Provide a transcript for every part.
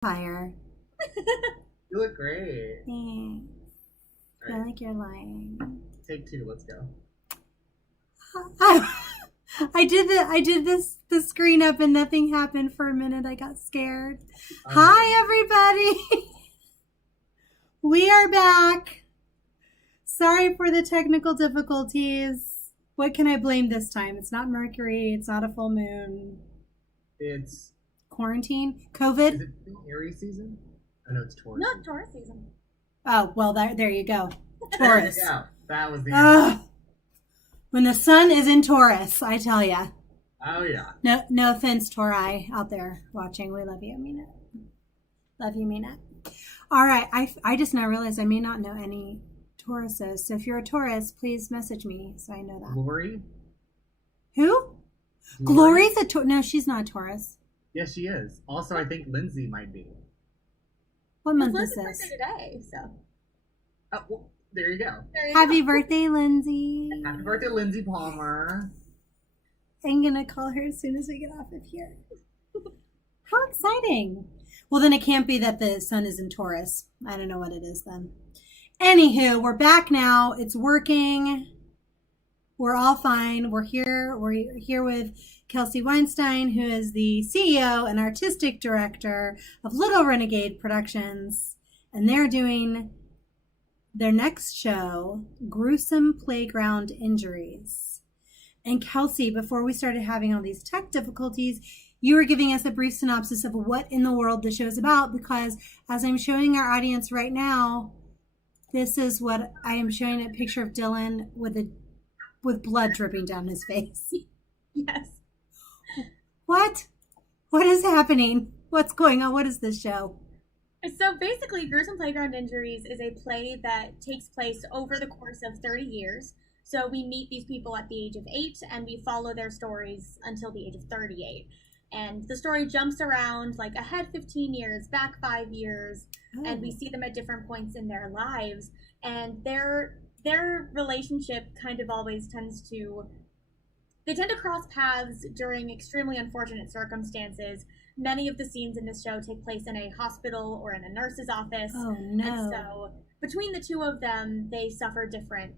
Fire. You look great. Thanks. I feel like you're lying. Take two. Let's go. I did the screen up and nothing happened for a minute. I got scared. Hi everybody. We are back. Sorry for the technical difficulties. What can I blame this time? It's not Mercury. It's not a full moon. It's quarantine. COVID. Is it Aries season? I know it's Taurus. No, Taurus season. Oh well, there you go. Taurus. Yeah, that was the answer. When the sun is in Taurus, I tell ya. Oh yeah. No offense, Tauri out there watching. We love you, Mina. Love you, Mina. All right, I just now realized I may not know any Tauruses. So if you're a Taurus, please message me so I know that. Glory? Who? Glory's a Taurus. No, she's not a Taurus. Yes, she is. Also, I think Lindsay might be. What month is this? Today, so. Oh, well, there you go. Happy birthday, Lindsay. Happy birthday, Lindsay Palmer. I'm going to call her as soon as we get off of here. How exciting. Well, then it can't be that the sun is in Taurus. I don't know what it is then. Anywho, we're back now. It's working. We're all fine. We're here. We're here with Kelsey Weinstein, who is the CEO and artistic director of Little Renegade Productions. And they're doing their next show, Gruesome Playground Injuries. And Kelsey, before we started having all these tech difficulties, you were giving us a brief synopsis of what in the world the show is about, because as I'm showing our audience right now, this is what I am showing, a picture of Dylan with blood dripping down his face. Yes. What? What is happening? What's going on? What is this show? So basically, Gruesome Playground Injuries is a play that takes place over the course of 30 years. So we meet these people at the age of 8 and we follow their stories until the age of 38. And the story jumps around like ahead 15 years, back 5 years, and we see them at different points in their lives. And their relationship kind of always they tend to cross paths during extremely unfortunate circumstances. Many of the scenes in this show take place in a hospital or in a nurse's office. Oh, no. And so between the two of them, they suffer different,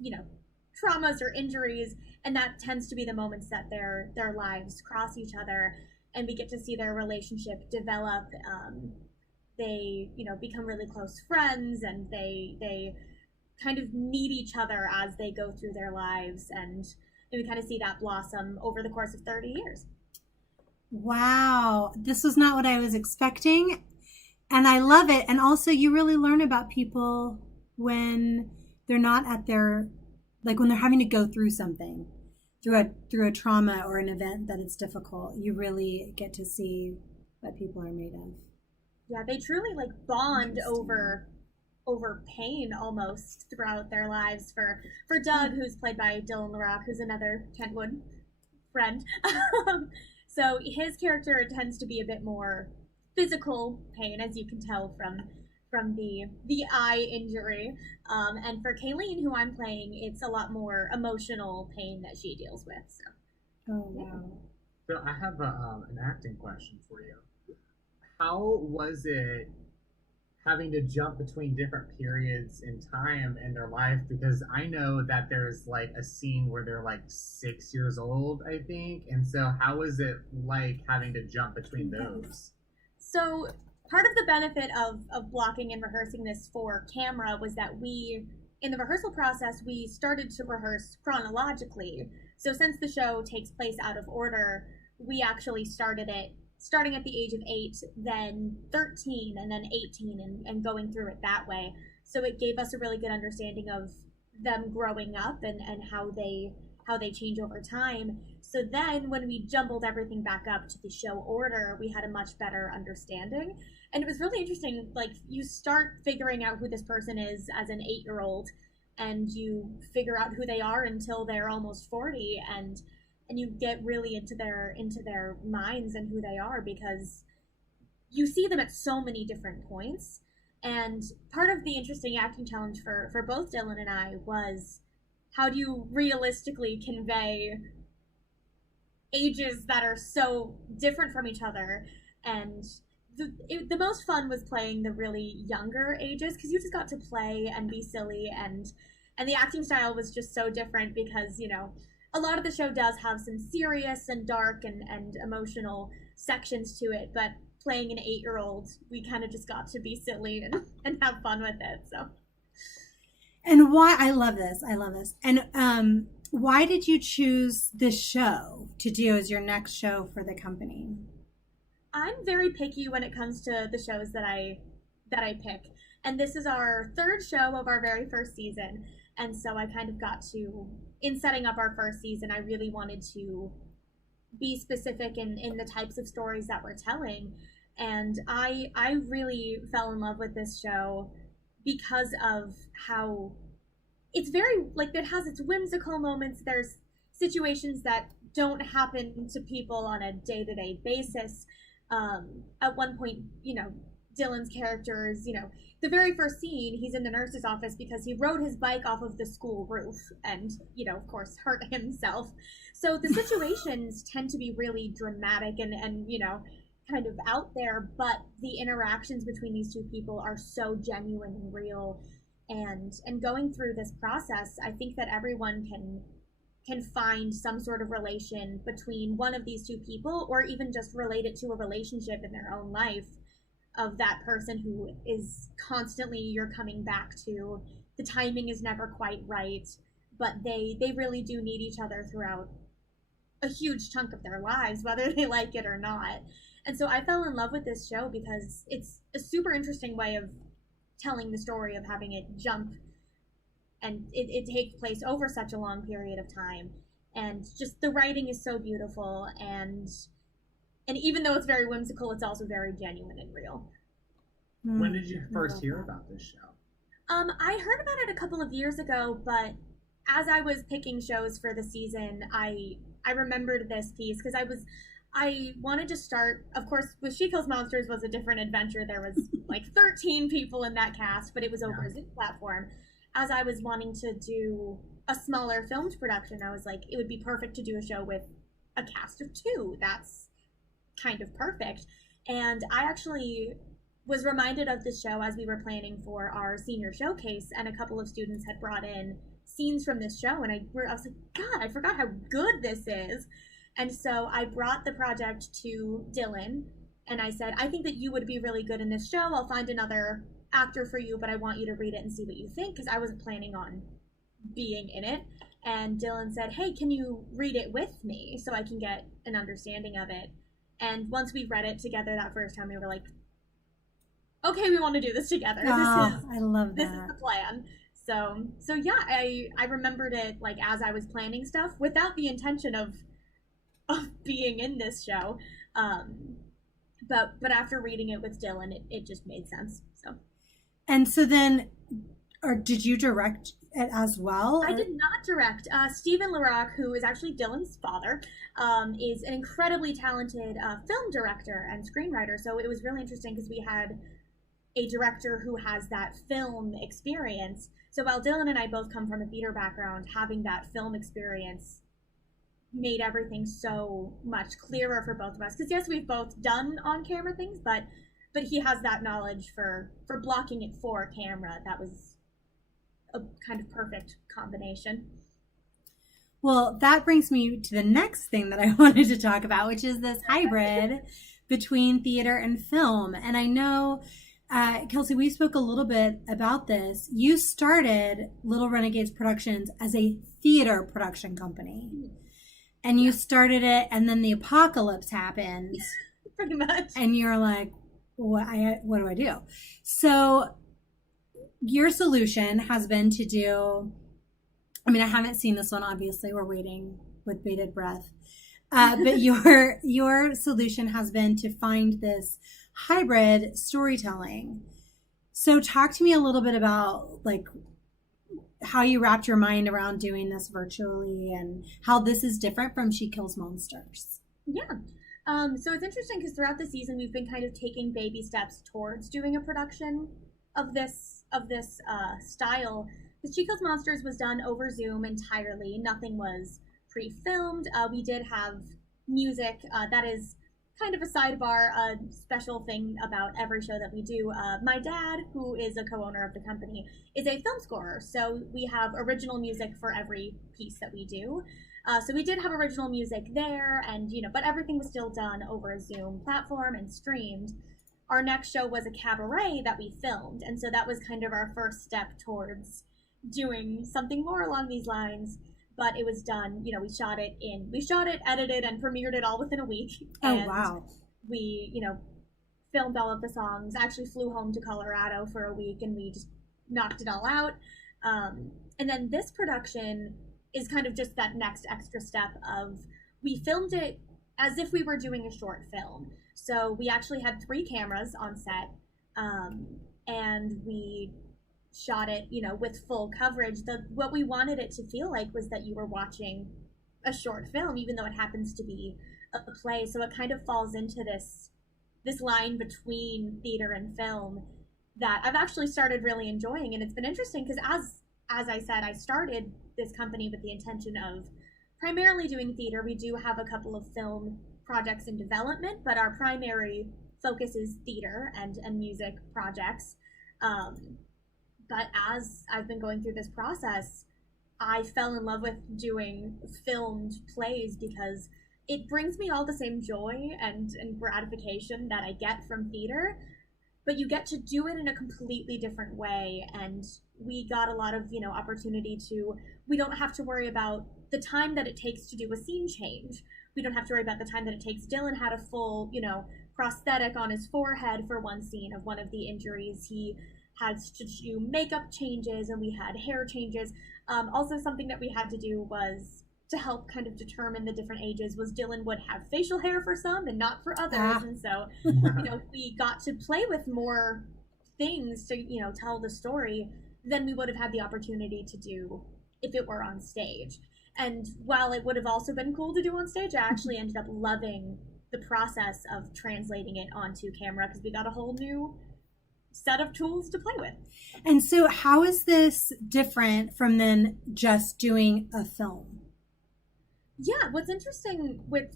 traumas or injuries, and that tends to be the moments that their lives cross each other, and we get to see their relationship develop. They, become really close friends, and they kind of need each other as they go through their lives, and we kind of see that blossom over the course of 30 years. Wow, this was not what I was expecting, and I love it. And also, you really learn about people when they're not at their, like when they're having to go through something, through a trauma or an event that it's difficult. You really get to see what people are made of. Yeah, they truly bond over pain almost throughout their lives. For Doug, who's played by Dylan LaRock, who's another Kentwood friend. So his character tends to be a bit more physical pain, as you can tell from the eye injury. And for Kayleen, who I'm playing, it's a lot more emotional pain that she deals with. So. Oh, wow. So I have an acting question for you. How was it having to jump between different periods in time in their life? Because I know that there's a scene where they're 6 years old, I think. And so how was it having to jump between those? So part of the benefit of blocking and rehearsing this for camera was that in the rehearsal process, we started to rehearse chronologically. So since the show takes place out of order, we actually starting at the age of 8, then 13, and then 18, and going through it that way. So it gave us a really good understanding of them growing up and how they change over time. So then when we jumbled everything back up to the show order, we had a much better understanding. And it was really interesting. You start figuring out who this person is as an 8-year-old, and you figure out who they are until they're almost 40, and you get really into their minds and who they are, because you see them at so many different points. And part of the interesting acting challenge for both Dylan and I was, how do you realistically convey ages that are so different from each other, and the most fun was playing the really younger ages, because you just got to play and be silly, and the acting style was just so different because, you know, a lot of the show does have some serious and dark and emotional sections to it, but playing an 8-year-old, we kind of just got to be silly and have fun with it. So, and why I love this. And why did you choose this show to do as your next show for the company? I'm very picky when it comes to the shows that I pick, and this is our third show of our very first season. And so I kind of got to, in setting up our first season, I really wanted to be specific in the types of stories that we're telling. And I really fell in love with this show because of how it's very, like, it has its whimsical moments. There's situations that don't happen to people on a day-to-day basis. At one point, you know, Dylan's character is, you know, the very first scene, he's in the nurse's office because he rode his bike off of the school roof and, you know, of course, hurt himself. So the situations tend to be really dramatic and, you know, kind of out there, but the interactions between these two people are so genuine and real. And going through this process, I think that everyone can find some sort of relation between one of these two people, or even just relate it to a relationship in their own life of that person who is constantly, you're coming back to. The timing is never quite right, but they really do need each other throughout a huge chunk of their lives, whether they like it or not. And so I fell in love with this show because it's a super interesting way of telling the story, of having it jump, and it takes place over such a long period of time. And just the writing is so beautiful, and even though it's very whimsical, it's also very genuine and real. When did you first hear about this show? I heard about it a couple of years ago, but as I was picking shows for the season, I remembered this piece because I wanted to start, of course, with She Kills Monsters was a different adventure. There was like 13 people in that cast, but it was over a Zoom platform. As I was wanting to do a smaller filmed production, I was like, it would be perfect to do a show with a cast of 2. That's kind of perfect. And I actually was reminded of this show as we were planning for our senior showcase, and a couple of students had brought in scenes from this show, and I was like, God, I forgot how good this is. And so I brought the project to Dylan, and I said, I think that you would be really good in this show. I'll find another actor for you, but I want you to read it and see what you think, because I wasn't planning on being in it. And Dylan said, hey, can you read it with me so I can get an understanding of it? And once we read it together that first time, we were like, okay, we want to do this together. I love that. This is the plan. So yeah, I remembered it like as I was planning stuff without the intention of being in this show. But after reading it with Dylan, it just made sense. And so then, or did you direct it as well? I did not direct. Stephen LaRock, who is actually Dylan's father, is an incredibly talented film director and screenwriter. So it was really interesting because we had a director who has that film experience. So while Dylan and I both come from a theater background, having that film experience made everything so much clearer for both of us. Because yes, we've both done on-camera things, but he has that knowledge for blocking it for camera. That was a kind of perfect combination. Well, that brings me to the next thing that I wanted to talk about, which is this hybrid between theater and film. And I know, Kelsey, we spoke a little bit about this. You started Little Renegades Productions as a theater production company. And you started it, and then the apocalypse happened. Pretty much. And you're like, what do I do? So your solution has been to do, I mean, I haven't seen this one, obviously. We're waiting with bated breath. But your solution has been to find this hybrid storytelling. So talk to me a little bit about like how you wrapped your mind around doing this virtually and how this is different from She Kills Monsters. Yeah. So it's interesting because throughout the season we've been kind of taking baby steps towards doing a production of this style. The She Kills Monsters was done over Zoom entirely. Nothing was pre-filmed. We did have music that is kind of a sidebar, a special thing about every show that we do. My dad, who is a co-owner of the company, is a film scorer. So we have original music for every piece that we do. So we did have original music there, and but everything was still done over a Zoom platform and streamed. Our next show was a cabaret that we filmed, and so that was kind of our first step towards doing something more along these lines. But it was done, we shot it, edited, and premiered it all within a week. Oh, and wow. We, filmed all of the songs, actually flew home to Colorado for a week, and we just knocked it all out. And then this production is kind of just that next extra step of, we filmed it as if we were doing a short film. So we actually had 3 cameras on set, and we shot it, with full coverage. What we wanted it to feel like was that you were watching a short film, even though it happens to be a play. So it kind of falls into this line between theater and film that I've actually started really enjoying. And it's been interesting because as I said, I started this company with the intention of primarily doing theater. We do have a couple of film projects in development, but our primary focus is theater and music projects. But as I've been going through this process, I fell in love with doing filmed plays because it brings me all the same joy and gratification that I get from theater, but you get to do it in a completely different way. And we got a lot of, opportunity to, we don't have to worry about the time that it takes to do a scene change. We don't have to worry about the time that it takes. Dylan had a full, prosthetic on his forehead for one scene of one of the injuries. He had to do makeup changes, and we had hair changes. Also, something that we had to do was to help kind of determine the different ages was Dylan would have facial hair for some and not for others. And so, we got to play with more things to, tell the story than we would have had the opportunity to do if it were on stage. And while it would have also been cool to do on stage, I actually ended up loving the process of translating it onto camera because we got a whole new set of tools to play with. And so how is this different from then just doing a film? Yeah, what's interesting with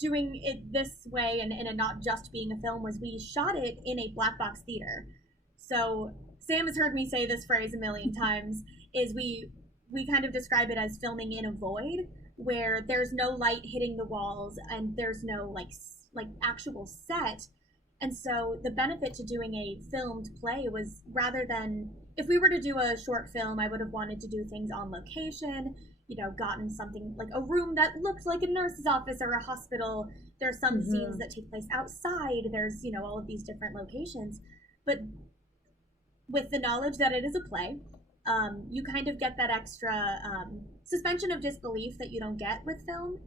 doing it this way and it not just being a film was we shot it in a black box theater. So Sam has heard me say this phrase a million times, is we kind of describe it as filming in a void where there's no light hitting the walls and there's no like actual set. And so the benefit to doing a filmed play was, rather than, if we were to do a short film, I would have wanted to do things on location, gotten something like a room that looked like a nurse's office or a hospital. There's some scenes that take place outside. There's, all of these different locations. But with the knowledge that it is a play, you kind of get that extra suspension of disbelief that you don't get with film.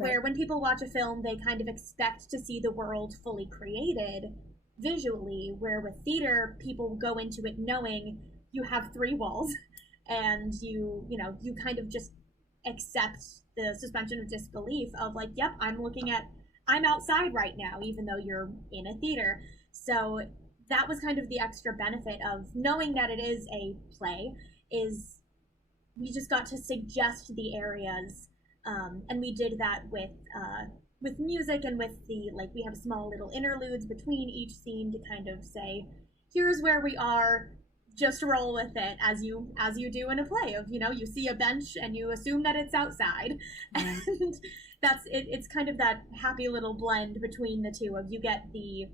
Where when people watch a film, they kind of expect to see the world fully created visually, where with theater, people go into it knowing you have 3 walls and you kind of just accept the suspension of disbelief of like, yep, I'm outside right now, even though you're in a theater. So that was kind of the extra benefit of knowing that it is a play, is we just got to suggest the areas. And we did that with music and with we have small little interludes between each scene to kind of say, here's where we are, just roll with it as you do in a play of, you see a bench and you assume that it's outside. And that's it. It's kind of that happy little blend between the two of, you get the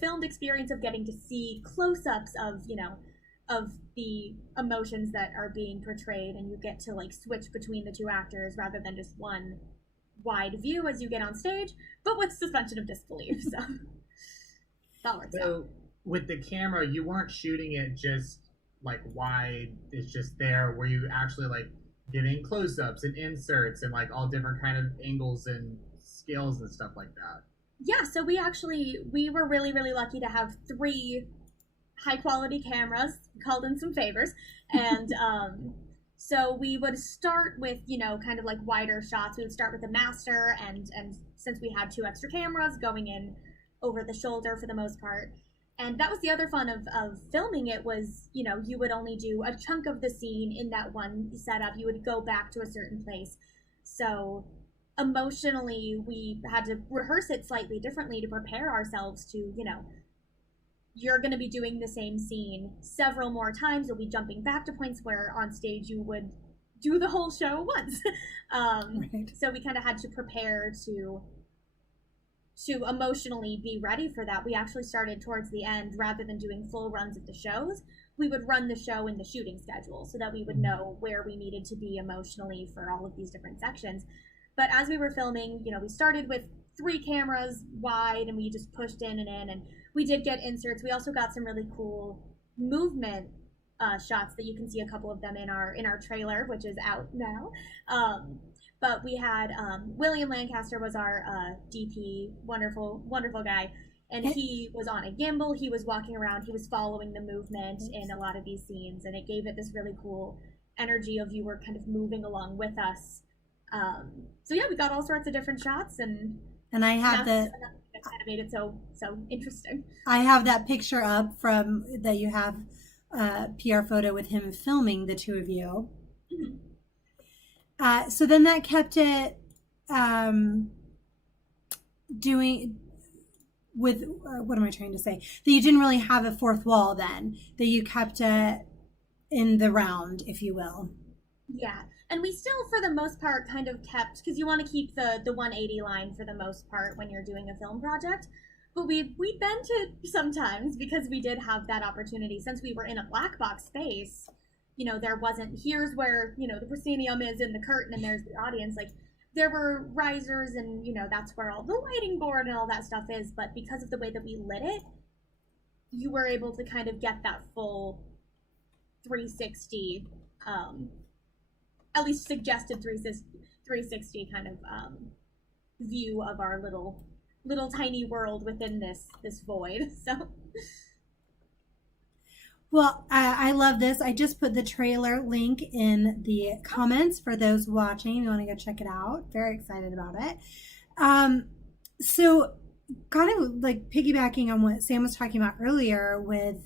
filmed experience of getting to see close-ups of, of the emotions that are being portrayed, and you get to switch between the 2 actors rather than just one wide view as you get on stage, but with suspension of disbelief. So that works out. With the camera, you weren't shooting it just wide, it's just there. Were you actually getting close-ups and inserts and all different kind of angles and scales and stuff like that? Yeah, so we were really, really lucky to have 3 high quality cameras, called in some favors. And so we would start with, kind of wider shots. We would start with the master, and since we had 2 extra cameras going in over the shoulder for the most part. And that was the other fun of filming it was, you would only do a chunk of the scene in that one setup. You would go back to a certain place. So emotionally we had to rehearse it slightly differently to prepare ourselves to, you're going to be doing the same scene several more times. You'll be jumping back to points where on stage you would do the whole show once. Right. So we kind of had to prepare to emotionally be ready for that. We actually started towards the end, rather than doing full runs of the shows, we would run the show in the shooting schedule so that we would know where we needed to be emotionally for all of these different sections. But as we were filming, we started with 3 cameras wide, and we just pushed in, and we did get inserts. We also got some really cool movement shots that you can see a couple of them in our trailer, which is out now. But we had William Lancaster was our DP, wonderful guy, and he was on a gimbal. He was walking around. He was following the movement in a lot of these scenes, and it gave it this really cool energy of you were kind of moving along with us. So yeah, we got all sorts of different shots, and I have that kind of made it so interesting. I have that picture up from that you have PR photo with him filming the two of you. Mm-hmm. So then that kept it doing with what am I trying to say? That you didn't really have a fourth wall then, that you kept it in the round, if you will. Yeah. And we still, for the most part, kind of kept, because you want to keep the 180 line for the most part when you're doing a film project. But we bent it sometimes because we did have that opportunity. Since we were in a black box space, there wasn't, here's where, the proscenium is in the curtain and there's the audience. Like, there were risers and, that's where all the lighting board and all that stuff is. But because of the way that we lit it, you were able to kind of get that full 360, at least suggested 360 kind of view of our little tiny world within this void. So, well, I love this. I just put the trailer link in the comments for those watching. You want to go check it out. Very excited about it. So kind of like piggybacking on what Sam was talking about earlier with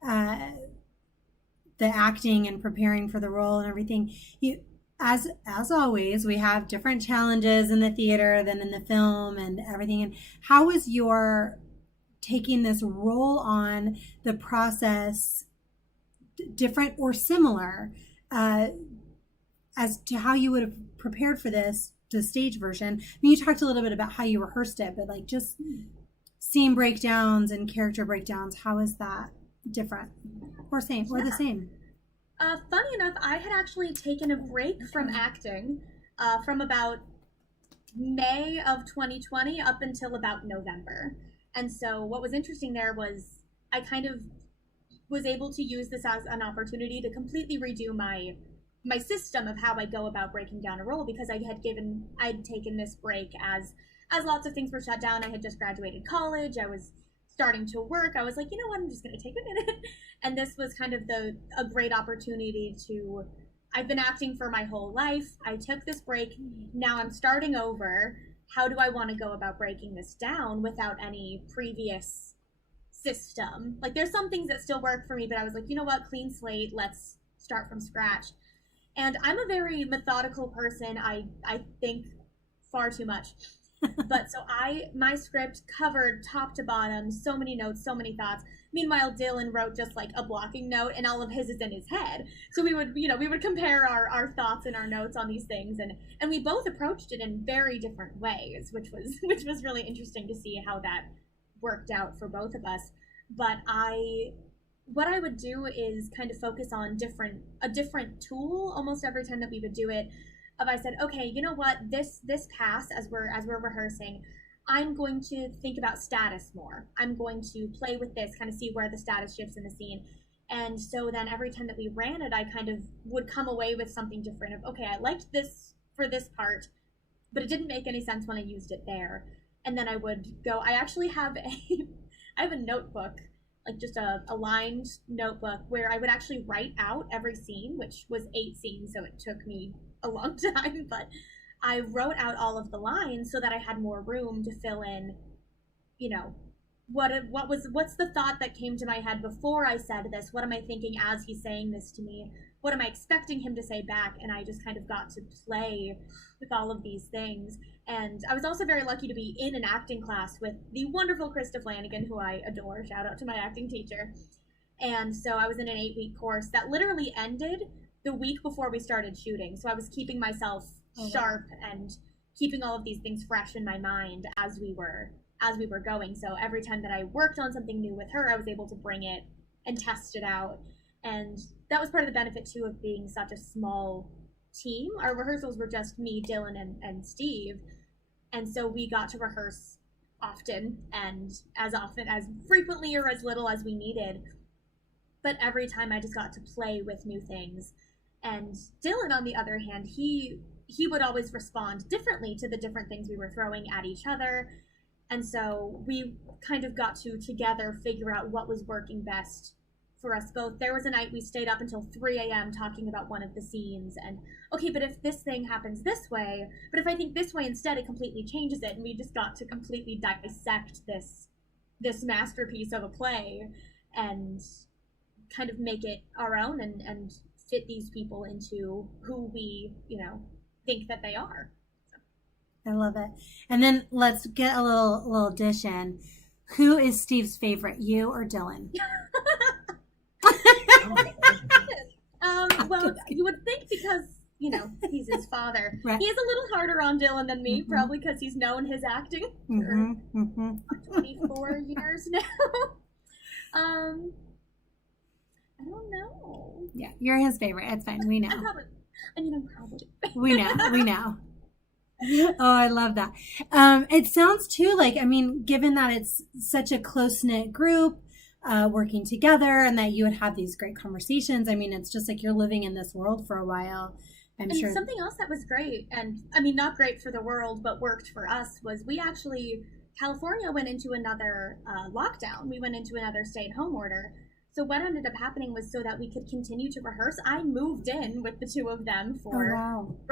the acting and preparing for the role and everything. As always, we have different challenges in the theater than in the film and everything. And how is your taking this role on, the process different or similar as to how you would have prepared for this, the stage version? I mean, you talked a little bit about how you rehearsed it, but like just scene breakdowns and character breakdowns, how is that different or same or the same? Funny enough, I had actually taken a break from acting from about May of 2020 up until about November. And so what was interesting there was I kind of was able to use this as an opportunity to completely redo my system of how I go about breaking down a role, because I'd taken this break as lots of things were shut down. I had just graduated college. I was starting to work. I was like, I'm just going to take a minute. And this was kind of a great opportunity to, I've been acting for my whole life. I took this break. Now I'm starting over. How do I want to go about breaking this down without any previous system? Like, there's some things that still work for me, but I was like, clean slate, let's start from scratch. And I'm a very methodical person. I think far too much. But so my script covered top to bottom, so many notes, so many thoughts. Meanwhile, Dylan wrote just like a blocking note, and all of his is in his head. So we would compare our thoughts and our notes on these things, and we both approached it in very different ways, which was really interesting to see how that worked out for both of us. But what I would do is kind of focus on a different tool almost every time that we would do it. I said, okay, you know what, this pass as we're rehearsing, I'm going to think about status more. I'm going to play with this, kind of see where the status shifts in the scene. And so then every time that we ran it, I kind of would come away with something different of, okay, I liked this for this part, but it didn't make any sense when I used it there. And then I would go, I actually have I have a notebook, like just a lined notebook where I would actually write out every scene, which was 8 scenes, so it took me a long time, but I wrote out all of the lines so that I had more room to fill in, what's the thought that came to my head before I said this? What am I thinking as he's saying this to me? what am I expecting him to say back? And I just kind of got to play with all of these things. And I was also very lucky to be in an acting class with the wonderful Krista Flanagan, who I adore. Shout out to my acting teacher. And so I was in an 8-week course that literally ended the week before we started shooting. So I was keeping myself sharp and keeping all of these things fresh in my mind as we were going. So every time that I worked on something new with her, I was able to bring it and test it out. And that was part of the benefit too of being such a small team. Our rehearsals were just me, Dylan, and Steve. And so we got to rehearse often and as frequently or as little as we needed. But every time I just got to play with new things. And Dylan, on the other hand, he would always respond differently to the different things we were throwing at each other. And so we kind of got to together figure out what was working best for us both. There was a night we stayed up until 3 a.m. talking about one of the scenes. And, okay, but if this thing happens this way, but if I think this way instead, it completely changes it. And we just got to completely dissect this masterpiece of a play and kind of make it our own and fit these people into who we, think that they are. I love it. And then let's get a little addition. Who is Steve's favorite, you or Dylan? Well, you would think because, he's his father. Right. He is a little harder on Dylan than me, probably because he's known his acting for 24 years now. I don't know. Yeah, you're his favorite. It's fine. We know. I'm probably. We know. Oh, I love that. It sounds too like, given that it's such a close-knit group, working together and that you would have these great conversations. It's just like you're living in this world for a while. I'm sure. Something else that was great, and not great for the world, but worked for us, was California went into another lockdown. We went into another stay-at-home order. So what ended up happening was so that we could continue to rehearse, I moved in with the two of them for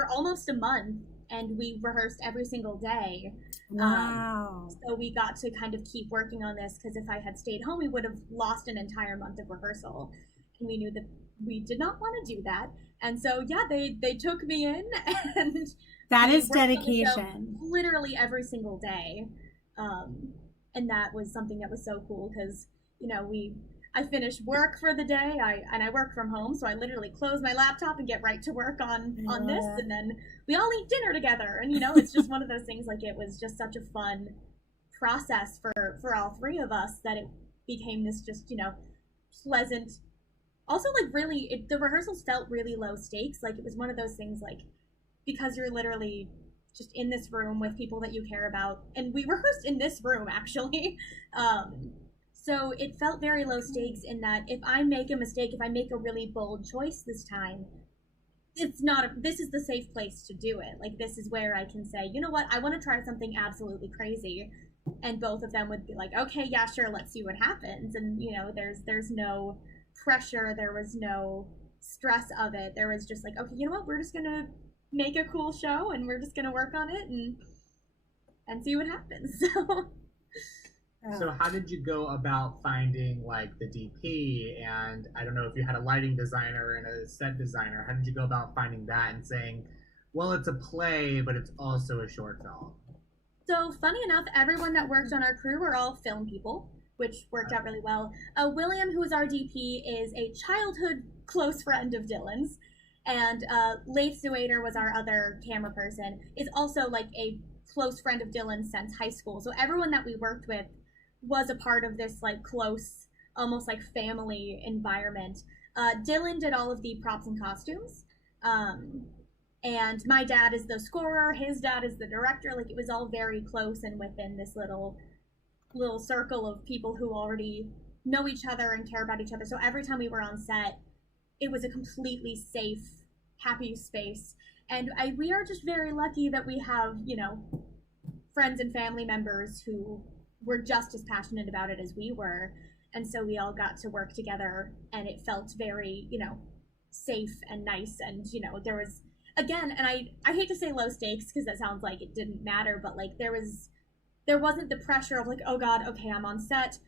almost a month, and we rehearsed every single day. Wow. So we got to kind of keep working on this, because if I had stayed home, we would have lost an entire month of rehearsal. And we knew that we did not want to do that. And so, they took me in, and that is dedication. Literally every single day. And that was something that was so cool, because, I finish work for the day, I work from home, so I literally close my laptop and get right to work on this, and then we all eat dinner together, and it's just one of those things, like, it was just such a fun process for all three of us that it became this just, pleasant, also, like, really, the rehearsals felt really low stakes, like, it was one of those things, like, because you're literally just in this room with people that you care about, and we rehearsed in this room, actually, so it felt very low stakes in that if I make a mistake, if I make a really bold choice this time, this is the safe place to do it. Like, this is where I can say, you know what, I want to try something absolutely crazy. And both of them would be like, okay, yeah, sure, let's see what happens. And, there's no pressure. There was no stress of it. There was just like, okay, you know what, we're just going to make a cool show and we're just going to work on it and see what happens. So how did you go about finding, like, the DP, and I don't know if you had a lighting designer and a set designer. How did you go about finding that and saying, well, it's a play, but it's also a short film? So funny enough, everyone that worked on our crew were all film people, which worked out really well. William, who was our DP, is a childhood close friend of Dylan's, and Leif Suader was our other camera person, is also, like, a close friend of Dylan's since high school. So everyone that we worked with was a part of this, like, close, almost like family environment. Dylan did all of the props and costumes, and my dad is the scorer, his dad is the director. Like, it was all very close and within this little circle of people who already know each other and care about each other. So every time we were on set, it was a completely safe, happy space. And we are just very lucky that we have, friends and family members who were just as passionate about it as we were. And so we all got to work together, and it felt very, safe and nice. And, there was, again, and I hate to say low stakes because that sounds like it didn't matter, but, like, there wasn't the pressure of, like, oh God, okay, I'm on set.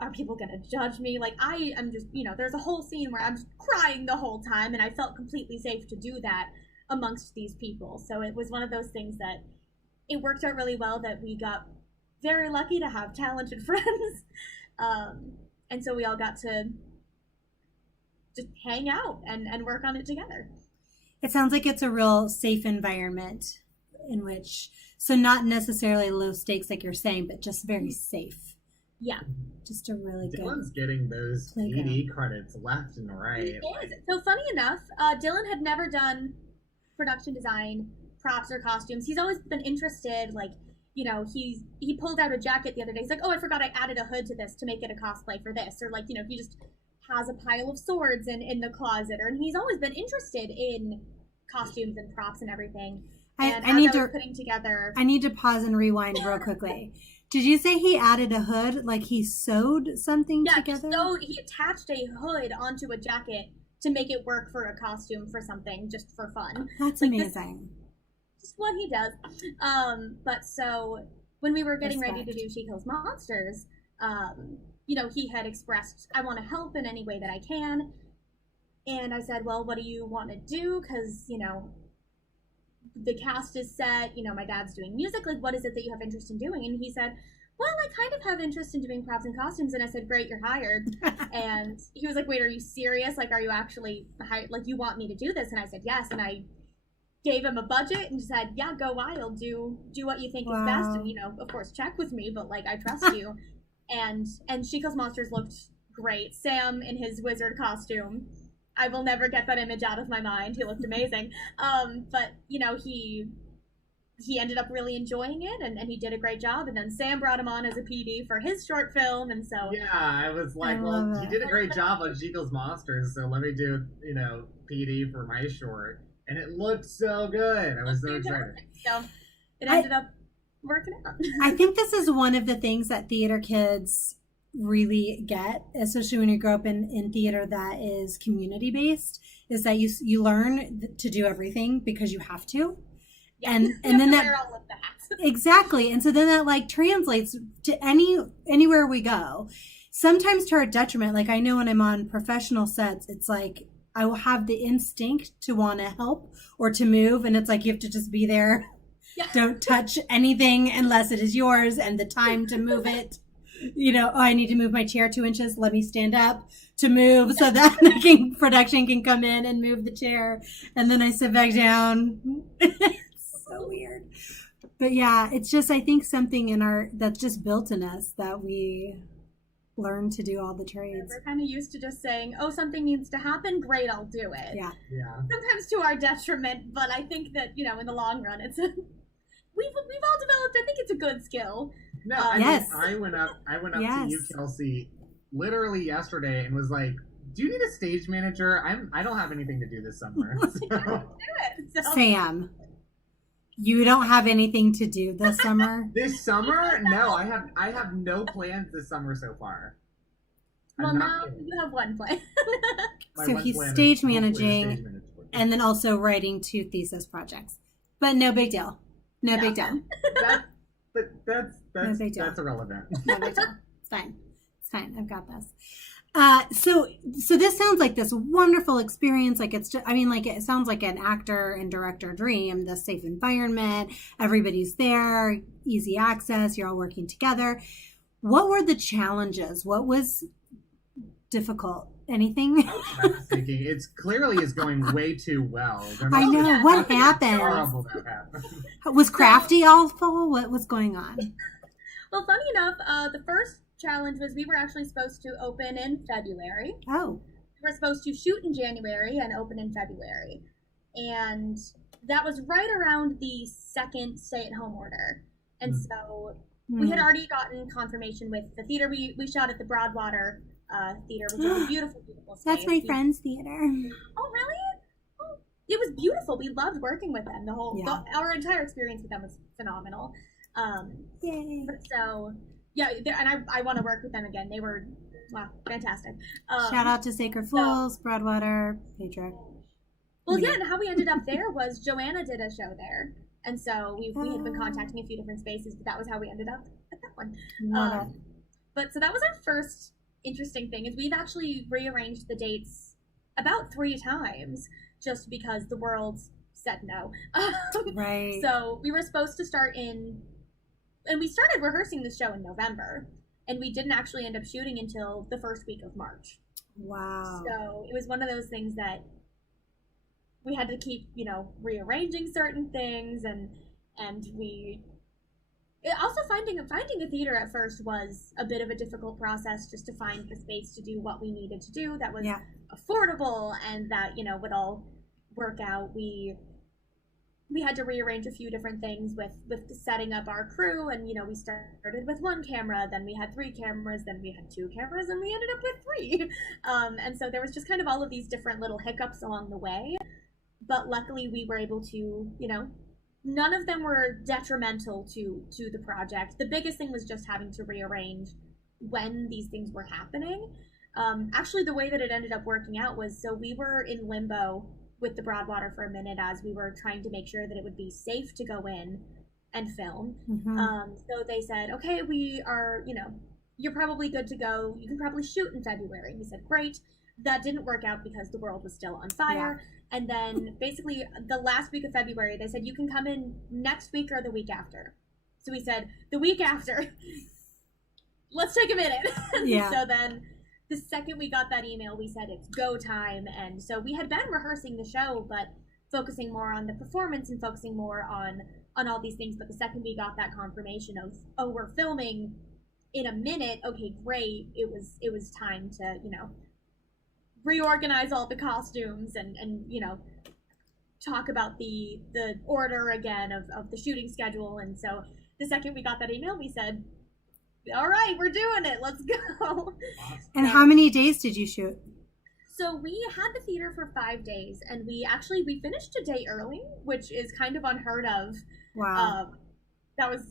are people gonna judge me? Like, I am just, there's a whole scene where I'm just crying the whole time, and I felt completely safe to do that amongst these people. So it was one of those things that it worked out really well, that we got very lucky to have talented friends. And so we all got to just hang out and work on it together. It sounds like it's a real safe environment in which, so not necessarily low stakes like you're saying, but just very safe. Yeah. Just a really good. Dylan's getting those PD credits left and right. He is. So funny enough, Dylan had never done production design, props, or costumes. He's always been interested, like, he pulled out a jacket the other day. He's like, oh, I forgot I added a hood to this to make it a cosplay for this. Or, like, he just has a pile of swords in the closet. And he's always been interested in costumes and props and everything. And I need to putting together. I need to pause and rewind real quickly. Did you say he added a hood? Like he sewed something together? So he attached a hood onto a jacket to make it work for a costume for something, just for fun. That's amazing. Just what he does. But so when we were getting ready to do She Kills Monsters, he had expressed, I want to help in any way that I can. And I said, well, what do you want to do? Because, the cast is set, my dad's doing music, like, what is it that you have interest in doing? And he said, well, I kind of have interest in doing props and costumes. And I said, great, you're hired. And he was like, wait, are you serious? Like, are you actually hired? Like, you want me to do this? And I said, yes. And I gave him a budget and said, yeah, go wild, do what you think is best. And, of course, check with me, but, like, I trust you. And She Kills Monsters looked great. Sam in his wizard costume, I will never get that image out of my mind. He looked amazing. But, he ended up really enjoying it, and he did a great job. And then Sam brought him on as a PD for his short film, and so... Yeah, I was like, well, he did a great job on She Kills Monsters, so let me do, PD for my short. And it looked so good. I was so excited. So it ended up working out. I think this is one of the things that theater kids really get, especially when you grow up in theater that is community based, is that you learn to do everything because you have to. Yeah, and then that all of that. Exactly. And so then that like translates to anywhere we go, sometimes to our detriment. Like I know when I'm on professional sets, it's like I will have the instinct to want to help or to move, and it's like you have to just be there. Yeah. Don't touch anything unless it is yours and the time to move it. I need to move my chair 2 inches. Let me stand up to move so that production can come in and move the chair. And then I sit back down. It's so weird. But yeah, it's just, I think something that's just built in us that we learn to do all the trades. We're kind of used to just saying, oh, something needs to happen. Great, I'll do it. Yeah. Sometimes to our detriment, but I think that, in the long run, we've all developed, I think it's a good skill. No, yes. I went up to you, Kelsey, literally yesterday and was like, do you need a stage manager? I don't have anything to do this summer. So. Do it. So. Sam, you don't have anything to do this summer? This summer? No, I have no plans this summer so far. Well, now you have one plan. So he's stage managing and then also writing 2 thesis projects. But no big deal. No big deal. That's irrelevant. No big deal. It's fine. I've got this. So this sounds like this wonderful experience. Like it's just, it sounds like an actor and director dream, the safe environment, everybody's there, easy access, you're all working together. What were the challenges? What was difficult? Anything? I was thinking it's clearly is going way too well. I know. What happened? Horrible that happened. Was Crafty awful? What was going on? Well, funny enough, the first challenge was we were actually supposed to open in February. Oh. We were supposed to shoot in January and open in February. And that was right around the second stay-at-home order. And so we had already gotten confirmation with the theater. We shot at the Broadwater Theater, which is a beautiful, beautiful space. That's my friend's theater. Oh, really? Oh, it was beautiful. We loved working with them. Our entire experience with them was phenomenal. Yay. But so, yeah, and I want to work with them again. They were, fantastic. Shout out to Sacred Fools, Broadwater, Pedro. Well, yeah, and how we ended up there was Joanna did a show there. And so we had been contacting a few different spaces, but that was how we ended up at that one. But so that was our first interesting thing, is we've actually rearranged the dates about 3 times just because the world said no. Right. So we were supposed to and we started rehearsing the show in November, and we didn't actually end up shooting until the first week of March. Wow. So it was one of those things that we had to keep, rearranging certain things, and also finding a theater at first was a bit of a difficult process, just to find the space to do what we needed to do that was affordable and that would all work out. We had to rearrange a few different things with setting up our crew, and we started with 1 camera, then we had 3 cameras, then we had 2 cameras, and we ended up with 3. And so there was just kind of all of these different little hiccups along the way, but luckily we were able to, none of them were detrimental to the project. The biggest thing was just having to rearrange when these things were happening. Actually, the way that it ended up working out was, so we were in limbo with the Broadwater for a minute as we were trying to make sure that it would be safe to go in and film. So they said, okay, we are, you're probably good to go. You can probably shoot in February. And we said, great. That didn't work out because the world was still on fire. Yeah. And then basically the last week of February, they said, you can come in next week or the week after. So we said, the week after, let's take a minute. Yeah. So then the second we got that email, we said it's go time. And so we had been rehearsing the show, but focusing more on the performance and focusing more on all these things. But the second we got that confirmation of, oh, we're filming in a minute, okay, great. It was time to, reorganize all the costumes and talk about the order again of the shooting schedule. And so the second we got that email, we said, all right, we're doing it. Let's go. And how many days did you shoot? So we had the theater for 5 days, and we finished a day early, which is kind of unheard of. Wow. That was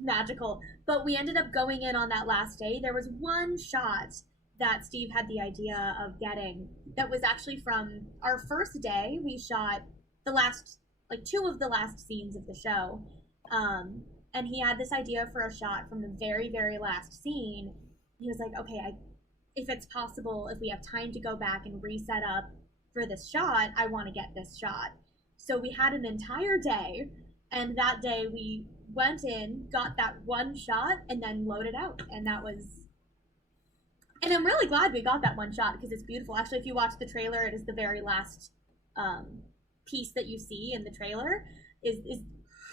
magical. But we ended up going in on that last day. There was one shot that Steve had the idea of getting that was actually from our first day. We shot the last, 2 of the last scenes of the show. And he had this idea for a shot from the very, very last scene. He was like, okay, if it's possible, if we have time to go back and reset up for this shot, I want to get this shot. So we had an entire day, and that day we went in, got that one shot, and then loaded out. And I'm really glad we got that one shot because it's beautiful. Actually, if you watch the trailer, it is the very last piece that you see in the trailer.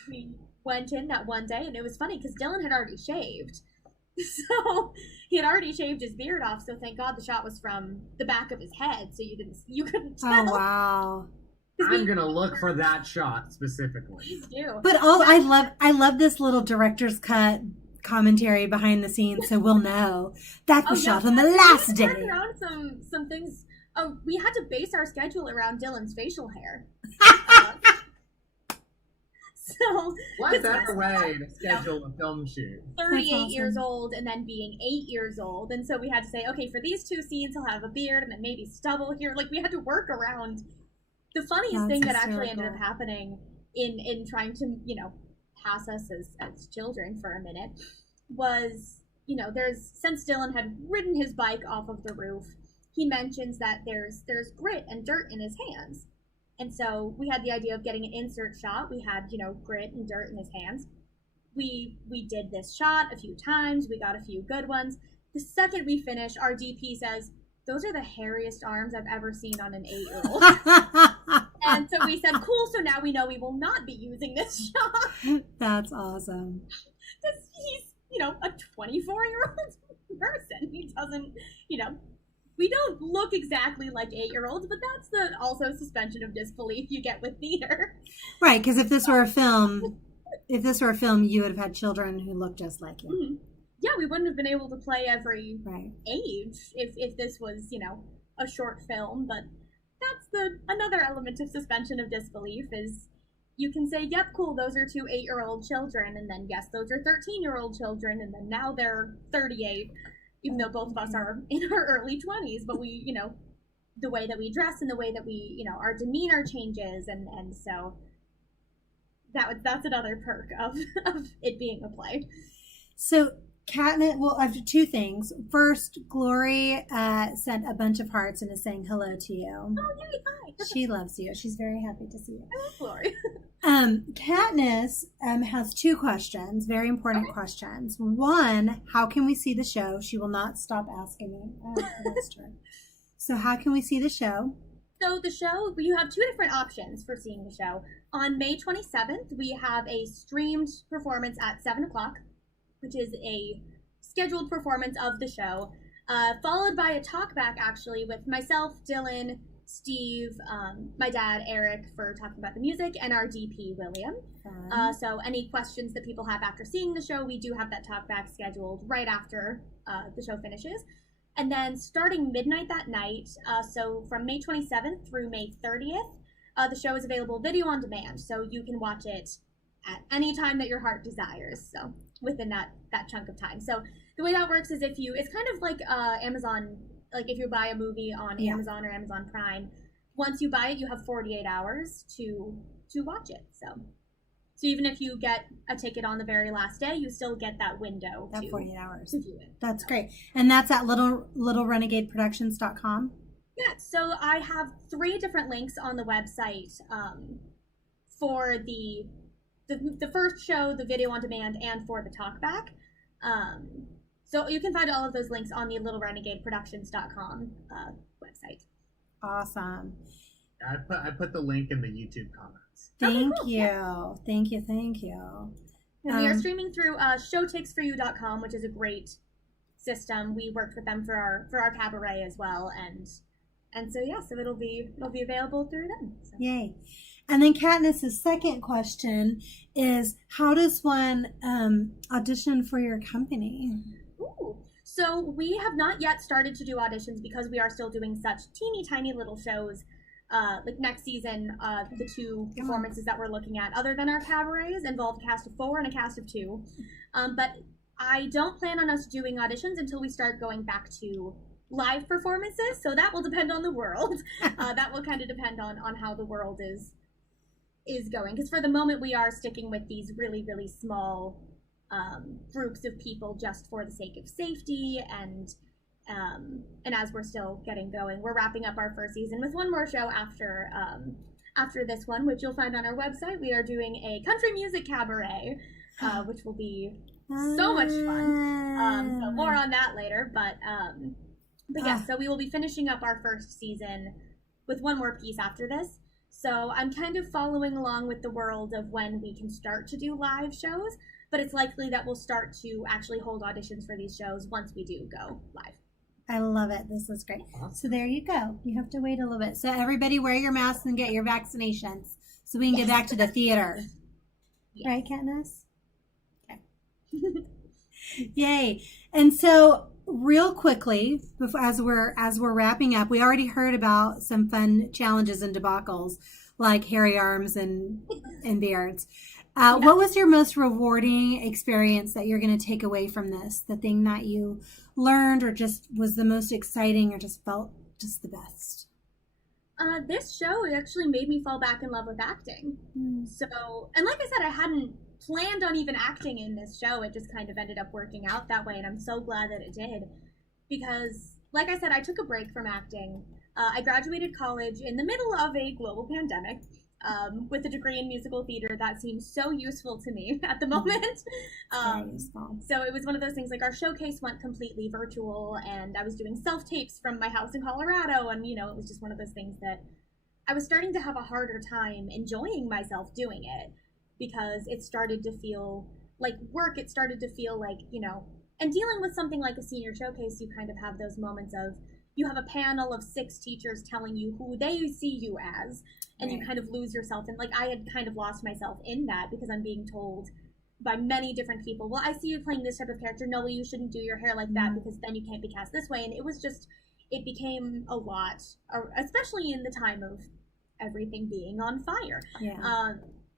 We went in that one day, and it was funny because Dylan had already shaved. So he had already shaved his beard off, so thank God the shot was from the back of his head, so you couldn't tell. Oh, wow. I'm gonna look for that shot specifically. Please do. But I love this little director's cut commentary behind the scenes, so we'll know that was shot on the last day. We around some things. Oh, we had to base our schedule around Dylan's facial hair. So what better way to schedule a film shoot? 38 awesome. years old and then being 8 years old, and so we had to say, okay, for these 2 scenes he'll have a beard and then maybe stubble here. We had to work around. The funniest thing that actually ended up happening in trying to pass us as children for a minute was, since Dylan had ridden his bike off of the roof, he mentions that there's grit and dirt in his hands. And so we had the idea of getting an insert shot. We had, grit and dirt in his hands. We did this shot a few times. We got a few good ones. The second we finish, our DP says, those are the hairiest arms I've ever seen on an 8-year-old. And so we said, cool, so now we know we will not be using this shot. That's awesome. Because he's, a 24-year-old person. He doesn't, we don't look exactly like 8-year-olds, but that's the also suspension of disbelief you get with theater. Right, because if this were a film, you would have had children who looked just like you. Mm-hmm. Yeah, we wouldn't have been able to play every right. age if this was, a short film. But that's another element of suspension of disbelief is you can say, yep, cool, those are 2 8-year-old children, and then yes, those are 13-year-old children, and then now they're 38. Even though both of us are in our early 20s, but we, the way that we dress and the way that we, our demeanor changes. And so that's another perk of it being a play. So Katniss, well, I have two things. First, Glory sent a bunch of hearts and is saying hello to you. Oh, yay, hi. She loves you. She's very happy to see you. I love Glory. Katniss has two questions, very important questions. One, how can we see the show? She will not stop asking me. That's true. So how can we see the show? So the show, you have two different options for seeing the show. On May 27th, we have a streamed performance at 7 o'clock, which is a scheduled performance of the show, followed by a talkback, actually, with myself, Dylan, Steve, my dad, Eric, for talking about the music, and our DP, William. So any questions that people have after seeing the show, we do have that talkback scheduled right after the show finishes. And then starting midnight that night, so from May 27th through May 30th, the show is available video on demand, so you can watch it at any time that your heart desires, so within that chunk of time. So the way that works is it's kind of like Amazon, like if you buy a movie on Amazon or Amazon Prime, once you buy it, you have 48 hours to watch it. So even if you get a ticket on the very last day, you still get that window. That 48 hours. To view it. That's great. And that's at littlerenegadeproductions.com? Yeah, so I have 3 different links on the website for the first show, the video on demand, and for the talkback. So you can find all of those links on the littlerenegadeproductions.com website. Awesome. I put the link in the YouTube comments. Thank cool. you. Yeah. Thank you. And we are streaming through showtakesforyou.com, which is a great system. We worked with them for our cabaret as well, and so so it'll be available through them. So. Yay. And then Katniss's second question is, how does one audition for your company? Ooh. So we have not yet started to do auditions because we are still doing such teeny tiny little shows. Like next season, the 2 performances that we're looking at, other than our cabarets, involve a cast of 4 and a cast of 2. But I don't plan on us doing auditions until we start going back to live performances. So that will depend on the world. That will kind of depend on how the world is going. Because for the moment, we are sticking with these really, really small groups of people just for the sake of safety and as we're still getting going. We're wrapping up our first season with one more show after this one, which you'll find on our website. We are doing a country music cabaret, which will be so much fun. So more on that later, but yeah, so we will be finishing up our first season with one more piece after this. So I'm kind of following along with the world of when we can start to do live shows, but it's likely that we'll start to actually hold auditions for these shows once we do go live. I love it. This is great. So there you go. You have to wait a little bit. So everybody wear your masks and get your vaccinations so we can get back to the theater. Yes. Right, Katniss? Okay. Yay. And so real quickly, as we're wrapping up, we already heard about some fun challenges and debacles like hairy arms and beards. What was your most rewarding experience that you're going to take away from this? The thing that you learned or just was the most exciting or just felt just the best? This show actually made me fall back in love with acting. So, and like I said, I hadn't planned on even acting in this show. It just kind of ended up working out that way, and I'm so glad that it did. Because, like I said, I took a break from acting. I graduated college in the middle of a global pandemic. With a degree in musical theater that seems so useful to me at the moment. So it was one of those things, like our showcase went completely virtual, and I was doing self-tapes from my house in Colorado, and it was just one of those things that I was starting to have a harder time enjoying myself doing it, because it started to feel like work. It started to feel like, and dealing with something like a senior showcase, you kind of have those moments of, you have a panel of 6 teachers telling you who they see you as, and you kind of lose yourself. And like, I had kind of lost myself in that, because I'm being told by many different people, well, I see you playing this type of character. No, you shouldn't do your hair like that, because then you can't be cast this way. And it became a lot, especially in the time of everything being on fire. Yeah.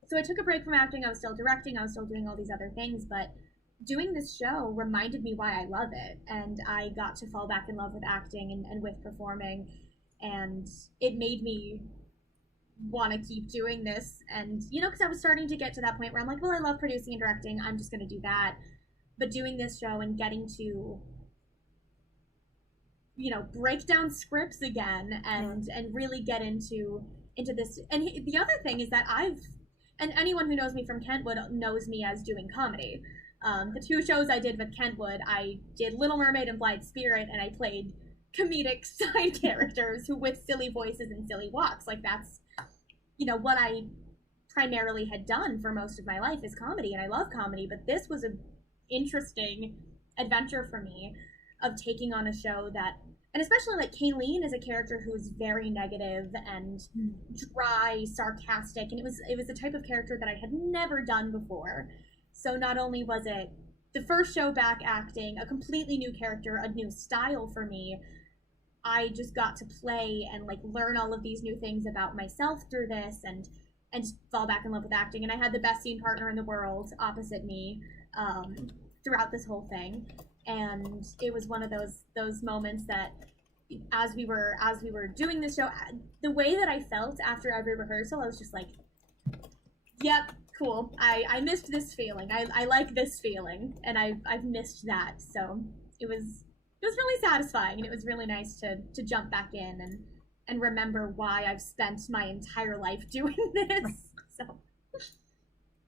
So I took a break from acting. I was still directing. I was still doing all these other things, but doing this show reminded me why I love it, and I got to fall back in love with acting and with performing, and it made me want to keep doing this. And because I was starting to get to that point where I'm like, well, I love producing and directing, I'm just going to do that. but doing this show and getting to, you know, break down scripts again and really get into this. And the other thing is that and anyone who knows me from Kentwood knows me as doing comedy. The two shows I did with Kentwood, I did Little Mermaid and Blind Spirit, and I played comedic side characters who with silly voices and silly walks. Like, that's, you know, what I primarily had done for most of my life is comedy, and I love comedy, but this was an interesting adventure for me of taking on a show that, and especially like Kayleen is a character who's very negative and dry, sarcastic, and it was the type of character that I had never done before. So not only was it the first show back acting, a completely new character, a new style for me, I just got to play and like learn all of these new things about myself through this and fall back in love with acting. And I had the best scene partner in the world opposite me throughout this whole thing. And it was one of those moments that as we were doing this show, the way that I felt after every rehearsal, I was just like, yep, cool. I missed this feeling. I like this feeling, and I've missed that. So it was really satisfying, and it was really nice to jump back in and remember why I've spent my entire life doing this. So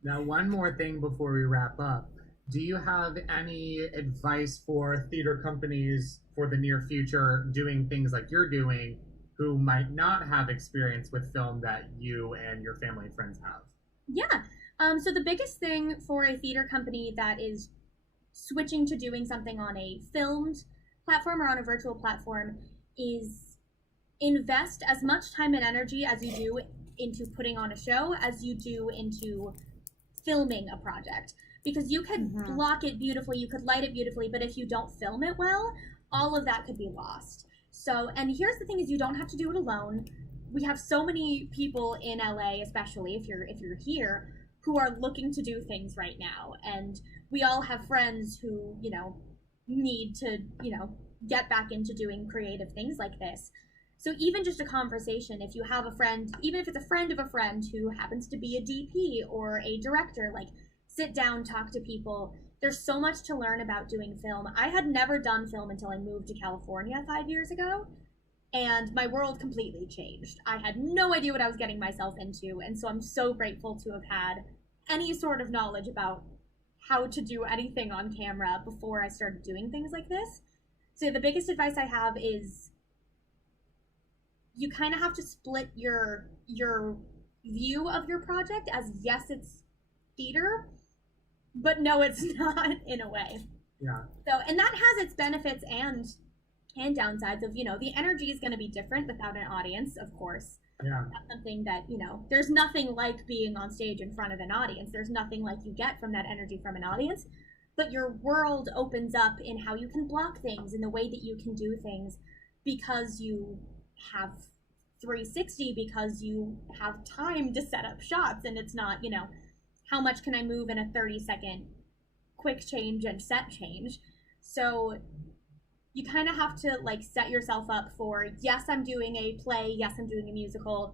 now, one more thing before we wrap up. Do you have any advice for theater companies for the near future doing things like you're doing who might not have experience with film that you and your family and friends have? Yeah. So the biggest thing for a theater company that is switching to doing something on a filmed platform or on a virtual platform is invest as much time and energy as you do into putting on a show as you do into filming a project. Because you could block it beautifully, you could light it beautifully, but if you don't film it well, all of that could be lost. So, and here's the thing is you don't have to do it alone. We have so many people in LA, especially if you're here, who are looking to do things right now. And we all have friends who, you know, need to, you know, get back into doing creative things like this. So even just a conversation, if you have a friend, even if it's a friend of a friend who happens to be a DP or a director, like, sit down, talk to people. There's so much to learn about doing film. I had never done film until I moved to California 5 years ago, and my world completely changed. I had no idea what I was getting myself into, and so I'm so grateful to have had any sort of knowledge about how to do anything on camera before I started doing things like this. So the biggest advice I have is you kind of have to split your view of your project as, yes, it's theater, but no, it's not, in a way. Yeah. So, and that has its benefits and downsides of, you know, the energy is going to be different without an audience, of course. Yeah. That's something that, you know, there's nothing like being on stage in front of an audience. There's nothing like you get from that energy from an audience. But your world opens up in how you can block things, in the way that you can do things, because you have 360, because you have time to set up shots, and it's not, you know, how much can I move in a 30-second quick change and set change. So you kind of have to like set yourself up for, yes, I'm doing a play, yes, I'm doing a musical,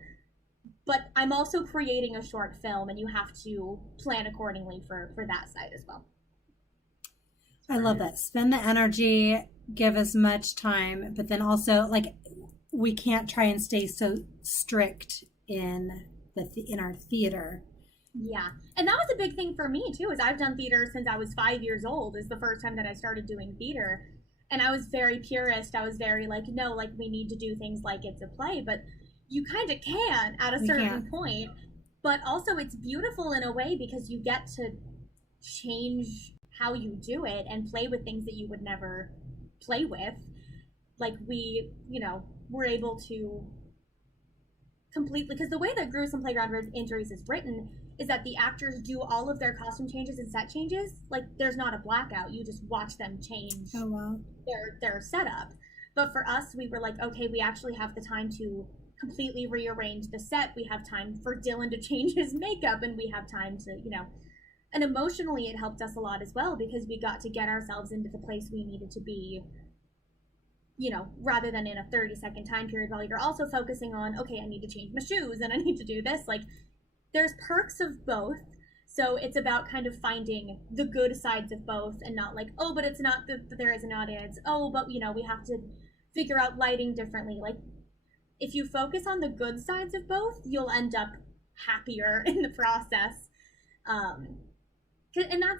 but I'm also creating a short film, and you have to plan accordingly for that side as well. I love that. Spend the energy, give as much time, but then also, like, we can't try and stay so strict in our theater. Yeah. And that was a big thing for me too, is I've done theater since I was 5 years old, is the first time that I started doing theater. And I was very purist. I was very like, no, like, we need to do things like it's a play, but you kind of can at a certain point. But also it's beautiful in a way because you get to change how you do it and play with things that you would never play with. Like, we, you know, were able to completely, because the way that Gruesome Playground Injuries is written is that the actors do all of their costume changes and set changes. Like, there's not a blackout. You just watch them change their setup. But for us, we were like, okay, we actually have the time to completely rearrange the set. We have time for Dylan to change his makeup, and we have time to, you know, and emotionally it helped us a lot as well, because we got to get ourselves into the place we needed to be, you know, rather than in a 30-second time period while you're also focusing on, okay, I need to change my shoes and I need to do this. Like, there's perks of both, So it's about kind of finding the good sides of both, and not like, oh, but it's not that there is an audience. Oh, but we have to figure out lighting differently. Like, if you focus on the good sides of both, you'll end up happier in the process. And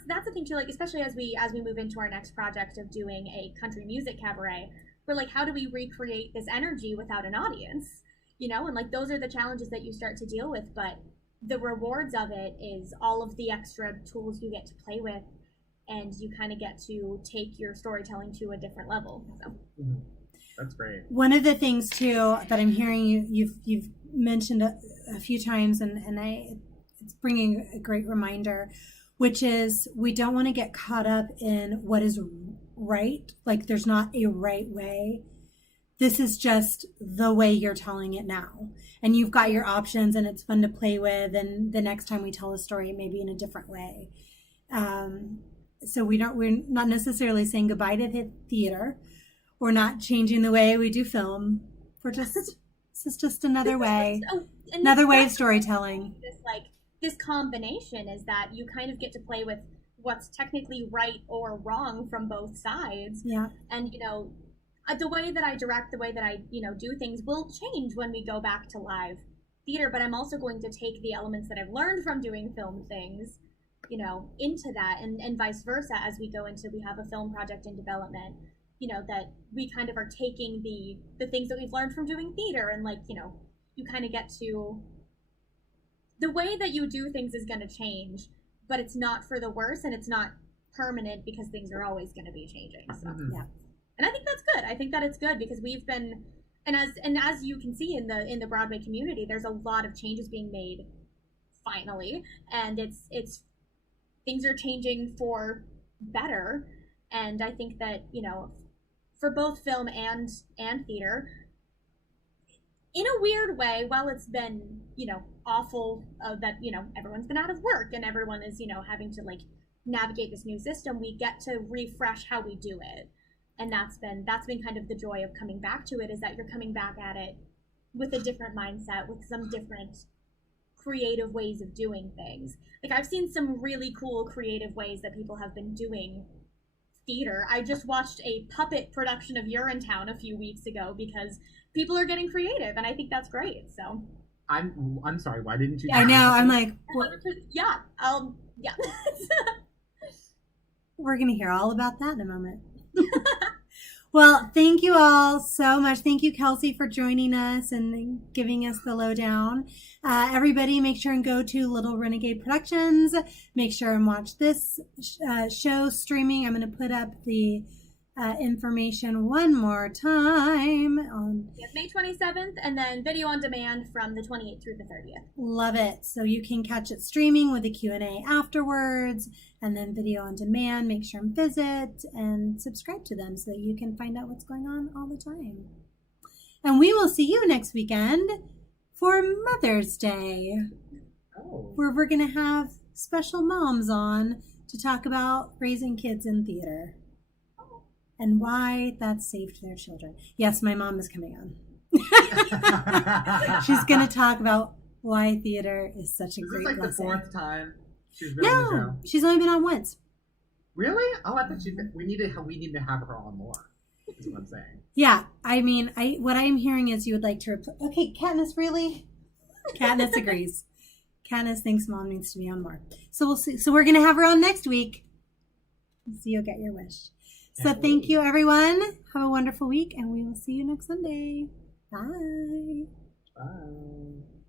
that's the thing too, like, especially as we move into our next project of doing a country music cabaret, we're like, how do we recreate this energy without an audience? And like, those are the challenges that you start to deal with, but the rewards of it is all of the extra tools you get to play with, and you kind of get to take your storytelling to a different level. So. Mm-hmm. That's great. One of the things too that I'm hearing you've mentioned a few times, and it's bringing a great reminder, which is we don't want to get caught up in what is right. Like, there's not a right way. This is just the way you're telling it now. And you've got your options, and it's fun to play with. And the next time we tell a story, maybe in a different way. So we're not necessarily saying goodbye to theater. We're not changing the way we do film. This is just another way. Another way of storytelling. This combination is that you kind of get to play with what's technically right or wrong from both sides. Yeah. And, the way that I direct, the way that I, do things will change when we go back to live theater, but I'm also going to take the elements that I've learned from doing film things, into that, and vice versa as we have a film project in development, that we kind of are taking the things that we've learned from doing theater, and you kind of get to, the way that you do things is going to change, but it's not for the worse, and it's not permanent, because things are always going to be changing. So. Mm-hmm. Yeah. And I think that's good. I think that it's good, because we've been, and as you can see in the Broadway community, there's a lot of changes being made finally, and it's things are changing for better. And I think that, for both film and theater, in a weird way, while it's been, awful that, everyone's been out of work and everyone is, having to navigate this new system, we get to refresh how we do it. And that's been kind of the joy of coming back to it, is that you're coming back at it with a different mindset, with some different creative ways of doing things. Like, I've seen some really cool creative ways that people have been doing theater. I just watched a puppet production of Urinetown a few weeks ago, because people are getting creative, and I think that's great. So I'm sorry, why didn't you? I know. I'm like, what? Yeah. We're gonna hear all about that in a moment. Well, thank you all so much. Thank you, Kelsey, for joining us and giving us the lowdown. Everybody, make sure and go to Little Renegade Productions. Make sure and watch this show streaming. I'm going to put up the information one more time. May 27th, and then video on demand from the 28th through the 30th. Love it. So you can catch it streaming with a Q&A afterwards, and then video on demand. Make sure and visit and subscribe to them so that you can find out what's going on all the time. And we will see you next weekend for Mother's Day, where we're going to have special moms on to talk about raising kids in theater and why that saved their children. Yes, my mom is coming on. She's going to talk about why theater is such a great blessing. Is this like the 4th time she's been on the show? She's only been on once. Really? Oh, I thought we need to have her on more. Is what I'm saying. Yeah, I mean, what I'm hearing is you would like to okay, Katniss, really? Katniss agrees. Katniss thinks Mom needs to be on more. So we'll see. So we're going to have her on next week. So you'll get your wish. So thank you, everyone. Have a wonderful week, and we will see you next Sunday. Bye. Bye.